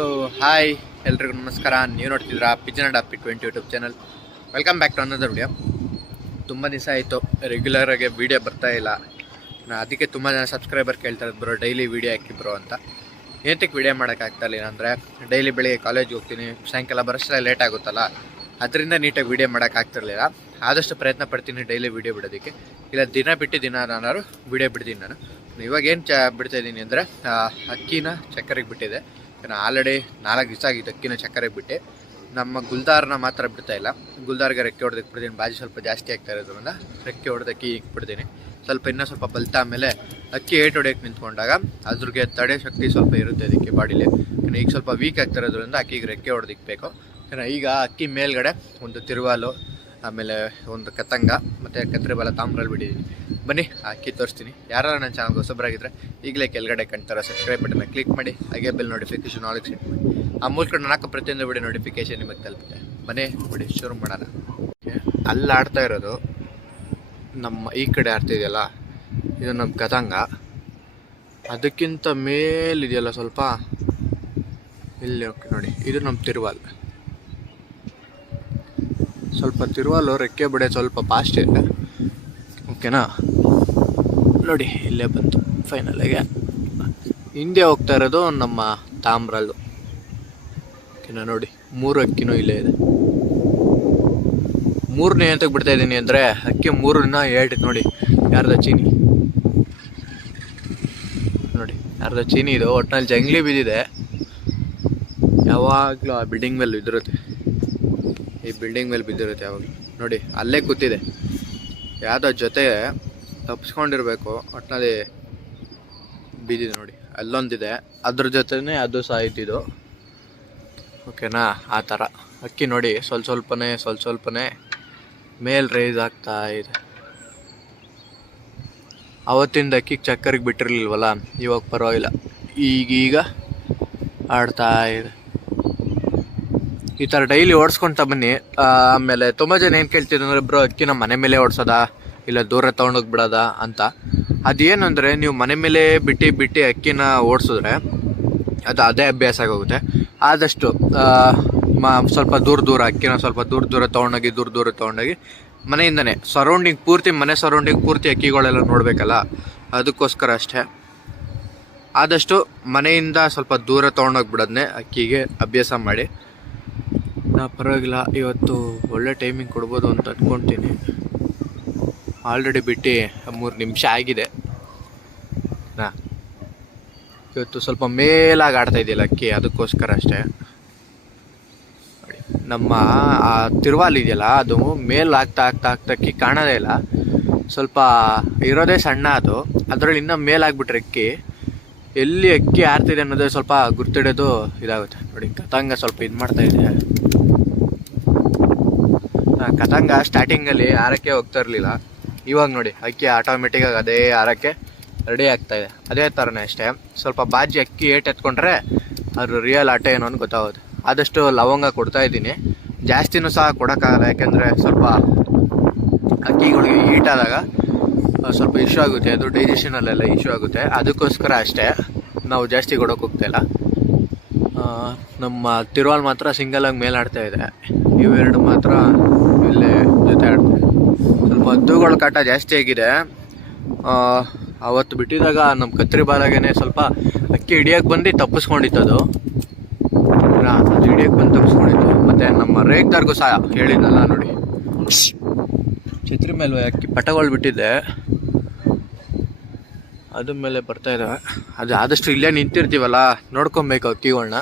So hi ಎಲ್ರಿಗೂ ನಮಸ್ಕಾರ. ನೀವು ನೋಡ್ತಿದ್ದೀರಾ Pigeon and Appi 20 YouTube channel. Welcome back to another video. ತುಂಬ ದಿವಸ ಆಯಿತು ರೆಗ್ಯುಲರಾಗಿ ವೀಡಿಯೋ ಬರ್ತಾ ಇಲ್ಲ. ಅದಕ್ಕೆ ತುಂಬ ಜನ ಸಬ್ಸ್ಕ್ರೈಬರ್ ಕೇಳ್ತಾರೆ ಬ್ರೋ ಡೈಲಿ ವೀಡಿಯೋ ಹಾಕಿ ಬ್ರೋ ಅಂತ. ಏನಕ್ಕೆ ವೀಡಿಯೋ ಮಾಡೋಕ್ಕಾಗ್ತಾಯಿಲ್ಲ ಏನಂದರೆ ಡೈಲಿ ಬೆಳಿಗ್ಗೆ ಕಾಲೇಜ್ಗೆ ಹೋಗ್ತೀನಿ, ಸಾಯಂಕಾಲ ಬರೋಷ್ಟೆಲ್ಲ ಲೇಟ್ ಆಗುತ್ತಲ್ಲ, ಅದರಿಂದ ನೀಟಾಗಿ ವೀಡಿಯೋ ಮಾಡೋಕ್ಕಾಗ್ತಿರ್ಲಿಲ್ಲ. ಆದಷ್ಟು ಪ್ರಯತ್ನ ಪಡ್ತೀನಿ ಡೈಲಿ ವೀಡಿಯೋ ಬಿಡೋದಕ್ಕೆ. ಇಲ್ಲ ದಿನ ಬಿಟ್ಟು ದಿನ ನಾನು ವೀಡಿಯೋ ಬಿಡ್ತೀನಿ. ನಾನು ಇವಾಗ ಏನು ಬಿಡ್ತಾಯಿದ್ದೀನಿ ಅಂದರೆ ಅಕ್ಕಿನ ಚಕ್ಕರೆಗೆ ಬಿಟ್ಟಿದೆ. ನಾನು ಆಲ್ರೆಡಿ 4 ದಿವಸ ಆಗಿತ್ತು ಅಕ್ಕಿನ ಚಕ್ಕರೆಗೆ ಬಿಟ್ಟು. ನಮ್ಮ ಗುಲ್ದಾರ್ನ ಮಾತ್ರ ಬಿಡ್ತಾಯಿಲ್ಲ. ಗುಲ್ದಾರ್ಗೆ ರೆಕ್ಕೆ ಹೊಡೆದಕ್ಕೆ ಬಿಡ್ತೀನಿ. ಬಾಜಿ ಸ್ವಲ್ಪ ಜಾಸ್ತಿ ಆಗ್ತಾ ಇರೋದ್ರಿಂದ ರೆಕ್ಕೆ ಹೊಡೆದಕ್ಕಿ ಇಕ್ಬಿಡ್ತೀನಿ. ಸ್ವಲ್ಪ ಇನ್ನೂ ಸ್ವಲ್ಪ ಬಲ್ತ ಆಮೇಲೆ ಅಕ್ಕಿ ಏಟ್ ಹೊಡೆಯೋಕ್ಕೆ ನಿಂತ್ಕೊಂಡಾಗ ಅದ್ರಿಗೆ ತಡೆ ಶಕ್ತಿ ಸ್ವಲ್ಪ ಇರುತ್ತೆ ಅದಕ್ಕೆ ಬಾಡಿಲಿ. ಈಗ ಸ್ವಲ್ಪ ವೀಕ್ ಆಗ್ತಾ ಇರೋದ್ರಿಂದ ಅಕ್ಕಿಗೆ ರೆಕ್ಕೆ ಹೊಡೆದಿಕ್ಬೇಕು. ಈಗ ಅಕ್ಕಿ ಮೇಲ್ಗಡೆ ಒಂದು ತಿರುವಾಲು, ಆಮೇಲೆ ಒಂದು ಕತಂಗ ಮತ್ತು ಕತ್ರಿ ಬಾಲ ತಾಮ್ರಲ್ಲಿ ಬಿಟ್ಟಿದ್ದೀನಿ. ಬನ್ನಿ ಅಕ್ಕಿ ತೋರಿಸ್ತೀನಿ. ಯಾರು ನನ್ನ ಚಾನಲ್ಗೆ ಹೊಸಬರಾಗಿದ್ದರೆ ಈಗಲೇ ಕೆಳಗಡೆ ಕಾಣ್ತಾರೆ ಸಬ್ಸ್ಕ್ರೈಬ್ ಬಟನ್ನ ಕ್ಲಿಕ್ ಮಾಡಿ, ಹಾಗೆ ಬೆಲ್ ನೋಟಿಫಿಕೇಷನ್ ಆಲ್ ಸೆಟ್ ಮಾಡಿ. ಆ ಮೂಲಕ ನಾನು ಪ್ರತಿಯೊಂದು ವಿಡಿಯೋ ನೋಟಿಫಿಕೇಷನ್ ನಿಮಗೆ ತಲುಪುತ್ತೆ. ಬನ್ನಿ ಬಿಡಿ ಶುರು ಮಾಡೋಣ. ಅಲ್ಲಿ ಆಡ್ತಾ ಇರೋದು ನಮ್ಮ ಈ ಕಡೆ ಆಡ್ತಿದೆಯಲ್ಲ, ಇದು ನಮ್ಮ ಕತಂಗ. ಅದಕ್ಕಿಂತ ಮೇಲಿದೆಯಲ್ಲ ಸ್ವಲ್ಪ ಇಲ್ಲಿ, ಓಕೆ ನೋಡಿ, ಇದು ನಮ್ಮ ತಿರುವಾಲ್. ಸ್ವಲ್ಪ ತಿರುವಾಲು ರೆಕ್ಕೆ ಬಿಡೆ ಸ್ವಲ್ಪ ಫಾಸ್ಟ್ ಇದೆ, ಓಕೆನಾ. ನೋಡಿ ಇಲ್ಲೇ ಬಂತು ಫೈನಲ್ಗೆ. ಹಿಂದೆ ಹೋಗ್ತಾ ಇರೋದು ನಮ್ಮ ತಾಮ್ರಲ್ಲು, ಓಕೆನಾ. ನೋಡಿ 3 ಅಕ್ಕಿನೂ ಇಲ್ಲೇ ಇದೆ. 3ನೇ ಎಂತಕ್ಕೆ ಬಿಡ್ತಾ ಇದ್ದೀನಿ ಅಂದರೆ ಅಕ್ಕಿ 3ನ್ನ ಹೇಳ್ತಿತ್ತು ನೋಡಿ. ಯಾರ್ದ ಚೀನಿ ನೋಡಿ, ಯಾರ್ದ ಚೀನಿ ಇದು. ಒಟ್ಟಿನಲ್ಲಿ ಜಂಗ್ಲಿ ಬಿದ್ದಿದೆ. ಯಾವಾಗಲೂ ಆ ಬಿಲ್ಡಿಂಗ್ ಮೇಲೆ ಬಿದ್ದಿರುತ್ತೆ, ಈ ಬಿಲ್ಡಿಂಗ್ ಮೇಲೆ ಬಿದ್ದಿರುತ್ತೆ ಯಾವಾಗಲೂ. ನೋಡಿ ಅಲ್ಲೇ ಕೂತಿದೆ, ಯಾವುದೋ ಜೊತೆ ತಪ್ಪಿಸ್ಕೊಂಡಿರ್ಬೇಕು. ಒಟ್ಟಿನಲ್ಲಿ ಬಿದ್ದಿದೆ ನೋಡಿ, ಅಲ್ಲೊಂದಿದೆ, ಅದ್ರ ಜೊತೆನೇ ಅದು ಸಾಯ್ತಿದ್ದು, ಓಕೆನಾ. ಆ ಥರ ಅಕ್ಕಿ ನೋಡಿ ಸ್ವಲ್ಪ ಸ್ವಲ್ಪನೇ ಮೇಲ್ ರೈಸ್ ಆಗ್ತಾ ಇದೆ. ಅವತ್ತಿಂದ ಅಕ್ಕಿಗೆ ಚಕ್ಕರಿಗೆ ಬಿಟ್ಟಿರ್ಲಿಲ್ವಲ್ಲ, ಇವಾಗ ಪರವಾಗಿಲ್ಲ, ಈಗೀಗ ಆಡ್ತಾ ಇದೆ. ಈ ಥರ ಡೈಲಿ ಓಡಿಸ್ಕೊಳ್ತಾ ಬನ್ನಿ. ಆಮೇಲೆ ತುಂಬ ಜನ ಏನು ಕೇಳ್ತಿದ್ರು ಅಂದರೆ ಬ್ರೋ ಅಕ್ಕಿನ ಮನೆ ಮೇಲೆ ಓಡಿಸೋದಾ ಇಲ್ಲ ದೂರ ತೊಗೊಂಡೋಗಿ ಬಿಡೋದಾ ಅಂತ. ಅದೇನು ಅಂದರೆ ನೀವು ಮನೆ ಮೇಲೆ ಬಿಟ್ಟು ಅಕ್ಕಿನ ಓಡಿಸಿದ್ರೆ ಅದು ಅದೇ ಅಭ್ಯಾಸ ಆಗೋಗುತ್ತೆ. ಆದಷ್ಟು ಸ್ವಲ್ಪ ದೂರ ಅಕ್ಕಿನ ಸ್ವಲ್ಪ ದೂರ ತೊಗೊಂಡೋಗಿ ಮನೆಯಿಂದನೇ ಮನೆ ಸರೌಂಡಿಂಗ್ ಪೂರ್ತಿ ಅಕ್ಕಿಗಳೆಲ್ಲ ನೋಡಬೇಕಲ್ಲ, ಅದಕ್ಕೋಸ್ಕರ ಅಷ್ಟೇ. ಆದಷ್ಟು ಮನೆಯಿಂದ ಸ್ವಲ್ಪ ದೂರ ತೊಗೊಂಡೋಗಿ ಬಿಡೋದನ್ನೇ ಅಕ್ಕಿಗೆ ಅಭ್ಯಾಸ ಮಾಡಿ. ಪರವಾಗಿಲ್ಲ, ಇವತ್ತು ಒಳ್ಳೆ ಟೈಮಿಂಗ್ ಕೊಡ್ಬೋದು ಅಂತ ಅಂದ್ಕೊಳ್ತೀನಿ. ಆಲ್ರೆಡಿ ಬಿಟ್ಟು 3 ನಿಮಿಷ ಆಗಿದೆ. ಇವತ್ತು ಸ್ವಲ್ಪ ಮೇಲಾಗಿ ಆಡ್ತಾ ಇದೆಯಲ್ಲ ಅಕ್ಕಿ, ಅದಕ್ಕೋಸ್ಕರ ಅಷ್ಟೇ. ನಮ್ಮ ಆ ತಿರುವಾಲ್ ಇದೆಯಲ್ಲ, ಅದು ಮೇಲ್ ಆಗ್ತಾ ಅಕ್ಕಿ ಕಾಣೋದೇ ಇಲ್ಲ. ಸ್ವಲ್ಪ ಇರೋದೇ ಸಣ್ಣ, ಅದು ಅದರಲ್ಲಿ ಇನ್ನೂ ಮೇಲಾಗ್ಬಿಟ್ರೆ ಅಕ್ಕಿ ಎಲ್ಲಿ ಅಕ್ಕಿ ಆಡ್ತಿದೆ ಅನ್ನೋದೇ ಸ್ವಲ್ಪ ಗುರ್ತಿಡೋದು ಇದಾಗುತ್ತೆ. ನೋಡಿ ಕತಂಗ ಸ್ವಲ್ಪ ಇದು ಮಾಡ್ತಾ ಇದೆ. ಕತಂಗ ಸ್ಟಾರ್ಟಿಂಗಲ್ಲಿ ಆರಕ್ಕೆ ಹೋಗ್ತಾ ಇರಲಿಲ್ಲ, ಇವಾಗ ನೋಡಿ ಅಕ್ಕಿ ಆಟೋಮೆಟಿಕ್ಕಾಗಿ ಅದೇ ಆರಕ್ಕೆ ರೆಡಿ ಆಗ್ತಾಯಿದೆ. ಅದೇ ಥರನೇ ಅಷ್ಟೇ. ಸ್ವಲ್ಪ ಬಾಜಿ ಅಕ್ಕಿ ಎತ್ಕೊಂಡ್ರೆ ಅದು ರಿಯಲ್ ಆಟ ಏನೋ ಅಂತ ಗೊತ್ತಾಗುತ್ತೆ. ಆದಷ್ಟು ಲವಂಗ ಕೊಡ್ತಾ ಇದ್ದೀನಿ. ಜಾಸ್ತಿನೂ ಸಹ ಕೊಡೋಕ್ಕಾಗಲ್ಲ, ಯಾಕೆಂದರೆ ಸ್ವಲ್ಪ ಅಕ್ಕಿಗಳಿಗೆ ಹೀಟ್ ಆದಾಗ ಸ್ವಲ್ಪ ಇಶ್ಯೂ ಆಗುತ್ತೆ, ಅದು ಡೈಜೆಷನಲ್ಲೆಲ್ಲ ಇಶ್ಯೂ ಆಗುತ್ತೆ. ಅದಕ್ಕೋಸ್ಕರ ಅಷ್ಟೇ ನಾವು ಜಾಸ್ತಿ ಕೊಡೋಕೆ ಹೋಗ್ತಾಯಿಲ್ಲ. ನಮ್ಮ ತಿರುವಾಲ್ ಮಾತ್ರ ಸಿಂಗಲಾಗಿ ಮೇಲೆ ಆಡ್ತಾ ಇದೆ, ಇವೆರಡು ಮಾತ್ರ ಇಲ್ಲೇ ಜೊತೆ ಆಡ್ತಾರೆ. ಸ್ವಲ್ಪ ಹದ್ದುಗಳ ಕಾಟ ಜಾಸ್ತಿ ಆಗಿದೆ. ಅವತ್ತು ಬಿಟ್ಟಿದಾಗ ನಮ್ಮ ಕತ್ರಿ ಬಾಲಾಗೇನೆ ಸ್ವಲ್ಪ ಅಕ್ಕಿ ಹಿಡಿಯೋಕ್ಕೆ ಬಂದು ತಪ್ಪಿಸ್ಕೊಂಡಿತ್ತು. ಅದು ಹಿಡಿಯೋಕ್ಕೆ ಬಂದು ತಪ್ಪಿಸ್ಕೊಂಡಿತ್ತು. ಮತ್ತು ನಮ್ಮ ರೇಗ್ದಾರ್ಗೂ ಸಹ ಹೇಳಿದ್ನಲ್ಲ ನೋಡಿ, ಛತ್ರಿ ಮೇಲೆ ಅಕ್ಕಿ ಪಟಗಳು ಬಿಟ್ಟಿದ್ದೆ, ಅದ್ರ ಮೇಲೆ ಬರ್ತಾ ಇದ್ದಾವೆ. ಅದು ಆದಷ್ಟು ಇಲ್ಲೇ ನಿಂತಿರ್ತೀವಲ್ಲ, ನೋಡ್ಕೊಬೇಕು ಅಕ್ಕಿಗಳನ್ನ.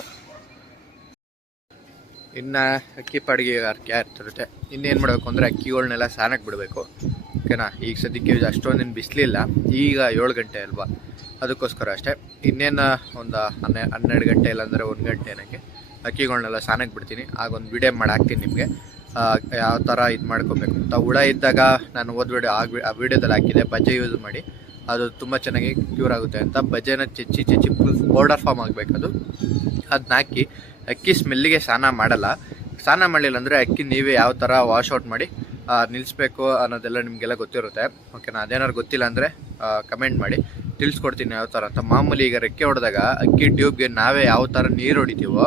ಇನ್ನು ಅಕ್ಕಿ ಪಾಡಿಗೆ ಇರ್ತಿರುತ್ತೆ. ಇನ್ನೇನು ಮಾಡಬೇಕು ಅಂದರೆ ಅಕ್ಕಿಗಳನ್ನೆಲ್ಲ ಸ್ನಾನಕ್ಕೆ ಬಿಡಬೇಕು, ಓಕೆನಾ. ಈಗ ಸದ್ಯಕ್ಕೆ ಅಷ್ಟೊಂದೇನು ಬಿಸಿಲಿಲ್ಲ, ಈಗ 7 ಗಂಟೆ ಅಲ್ವಾ, ಅದಕ್ಕೋಸ್ಕರ ಅಷ್ಟೇ. ಇನ್ನೇನು ಒಂದು 12 ಗಂಟೆ ಇಲ್ಲಾಂದರೆ 1 ಗಂಟೆ ಏನಕ್ಕೆ ಅಕ್ಕಿಗಳನ್ನೆಲ್ಲ ಸ್ನಾನಕ್ಕೆ ಬಿಡ್ತೀನಿ. ಆಗ ಒಂದು ವಿಡಿಯೋ ಮಾಡಿ ಹಾಕ್ತೀನಿ ನಿಮಗೆ, ಯಾವ ಥರ ಇದು ಮಾಡ್ಕೊಬೇಕು ಅಂತ. ಹುಳ ಇದ್ದಾಗ ನಾನು ವಿಡಿಯೋ ಆ ವಿಡಿಯೋದಲ್ಲಿ ಹಾಕಿದೆ, ಬಜ್ಜೆ ಯೂಸ್ ಮಾಡಿ, ಅದು ತುಂಬ ಚೆನ್ನಾಗಿ ಕ್ಯೂರ್ ಆಗುತ್ತೆ ಅಂತ. ಬಜ್ಜೆನ ಚೆಚ್ಚಿ ಫುಲ್ ಪೌಡರ್ ಫಾರ್ಮ್ ಆಗಬೇಕು ಅದು. ಅದನ್ನ ಹಾಕಿ ಅಕ್ಕಿ ಸ್ಮೆಲ್ಲಿಗೆ ಸ್ನಾನ ಮಾಡಲ್ಲ. ಸ್ನಾನ ಮಾಡಲಿಲ್ಲ ಅಂದರೆ ಅಕ್ಕಿ ನೀವೇ ಯಾವ ಥರ ವಾಶ್ಔಟ್ ಮಾಡಿ ನಿಲ್ಲಿಸ್ಬೇಕು ಅನ್ನೋದೆಲ್ಲ ನಿಮಗೆಲ್ಲ ಗೊತ್ತಿರುತ್ತೆ, ಓಕೆನಾ. ಅದೇನಾದ್ರು ಗೊತ್ತಿಲ್ಲ ಅಂದರೆ ಕಮೆಂಟ್ ಮಾಡಿ. ತಿಳಿಸ್ಕೊಡ್ತೀನಿ ಯಾವ ಥರ ಅಂತ. ಮಾಮೂಲಿ ಈಗ ರೆಕ್ಕೆ ಹೊಡೆದಾಗ ಅಕ್ಕಿ ಟ್ಯೂಬ್ಗೆ ನಾವೇ ಯಾವ ಥರ ನೀರು ಹೊಡಿತೀವೋ,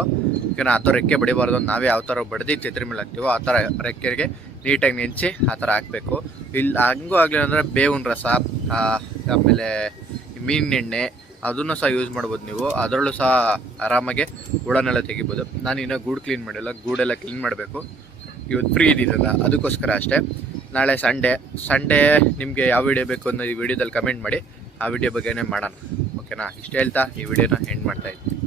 ಈಗ ಆ ಥರ ರೆಕ್ಕೆ ಬಡಿಬಾರ್ದು, ನಾವೇ ಯಾವ ಥರ ಬಡ್ದು ಛತ್ರಿ ಮೇಲೆ ಹಾಕ್ತೀವೋ ಆ ಥರ ರೆಕ್ಕೆಗೆ ನೀಟಾಗಿ ನೆನೆಸಿ ಆ ಥರ ಹಾಕಬೇಕು. ಇಲ್ಲ ಹಂಗೂ ಆಗಲಿಲ್ಲ ಅಂದರೆ ಬೇವಿನ ರಸ, ಆಮೇಲೆ ಮೀನೆಣ್ಣೆ ಅದನ್ನು ಸಹ ಯೂಸ್ ಮಾಡ್ಬೋದು ನೀವು. ಅದರಲ್ಲೂ ಸಹ ಆರಾಮಾಗೆ ಹುಳನೆಲ್ಲ ತೆಗಿಬೋದು. ನಾನು ಇನ್ನೂ ಗೂಡು ಕ್ಲೀನ್ ಮಾಡಿಲ್ಲ, ಗೂಡೆಲ್ಲ ಕ್ಲೀನ್ ಮಾಡಬೇಕು. ಇವತ್ತು ಫ್ರೀ ಇದ್ದೀರಲ್ಲ ಅದಕ್ಕೋಸ್ಕರ ಅಷ್ಟೇ. ನಾಳೆ ಸಂಡೇ ನಿಮಗೆ ಯಾವ ವಿಡಿಯೋ ಬೇಕು ಅನ್ನೋ ಈ ವಿಡಿಯೋದಲ್ಲಿ ಕಮೆಂಟ್ ಮಾಡಿ, ಆ ವಿಡಿಯೋ ಬಗ್ಗೆನೇ ಮಾಡೋಣ. ಓಕೆನಾ? ಇಷ್ಟು ಹೇಳ್ತಾ ಈ ವಿಡಿಯೋನ ಎಂಡ್ ಮಾಡ್ತಾಯಿದ್ದೀನಿ.